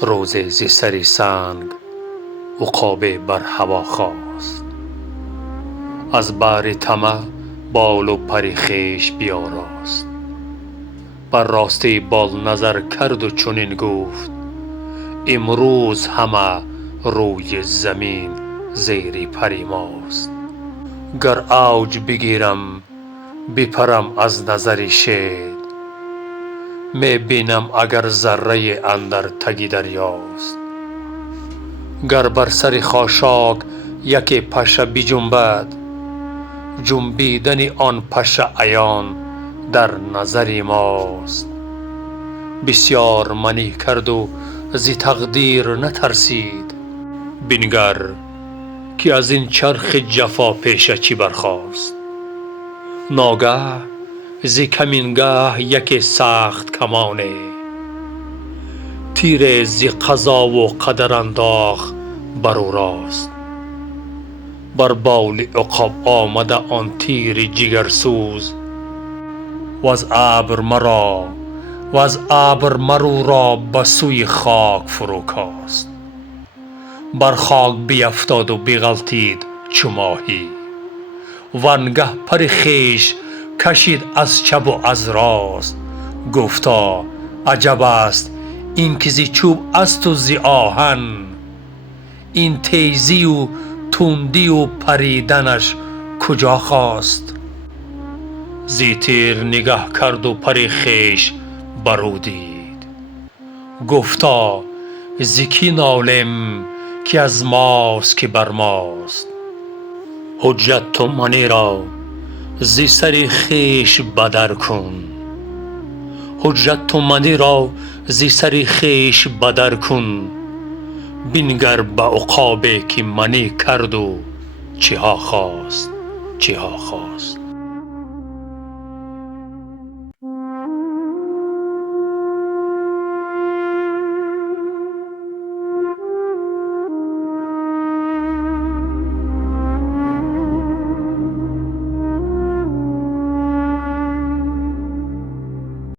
روزی ز سر سنگ عقابی بر هوا خاست. از بحر طمع بال و پر خویش بیاراست. بر راستی بال نظر کرد و چنین گفت: امروز همه روی زمین زیر پر ماست. گر اوج بگیرم بپرم از نظر شید، می بینم اگر ذره اندر تگ دریاست. گر بر سر خاشاک یکی پشه بجنبد، جنبیدن آن پشه عیان در نظر ماست. بسیار منی کرد و ز تقدیر نترسید، بنگر که از این چرخ جفا پیشه چی برخاست. ناگه ز کمینگه یکی سخت کمانه، تیر ز قضا و قدر انداخت بر او راست. بر بال عقاب آمده آن تیر جگرسوز، وز ابر مرو را به سوی خاک فرو کاست. بر خاک بیفتاد و بغلتید چو ماهی، وانگه پر خویش کشید از چپ و از راست. گفتا عجب است این که ز چوب است و ز آهن، این تیزی و تندی و پریدنش کجا خاست. ز تیر نگه کرد و پر خویش بر او دید، گفتا ز کی نالم که از ماست که بر ماست. حجت تو منی را ز سر خویش بدر کن، حجت تو منی را ز سر خویش بدر کن. بنگر به عقابی که منی کرد و چها خواست.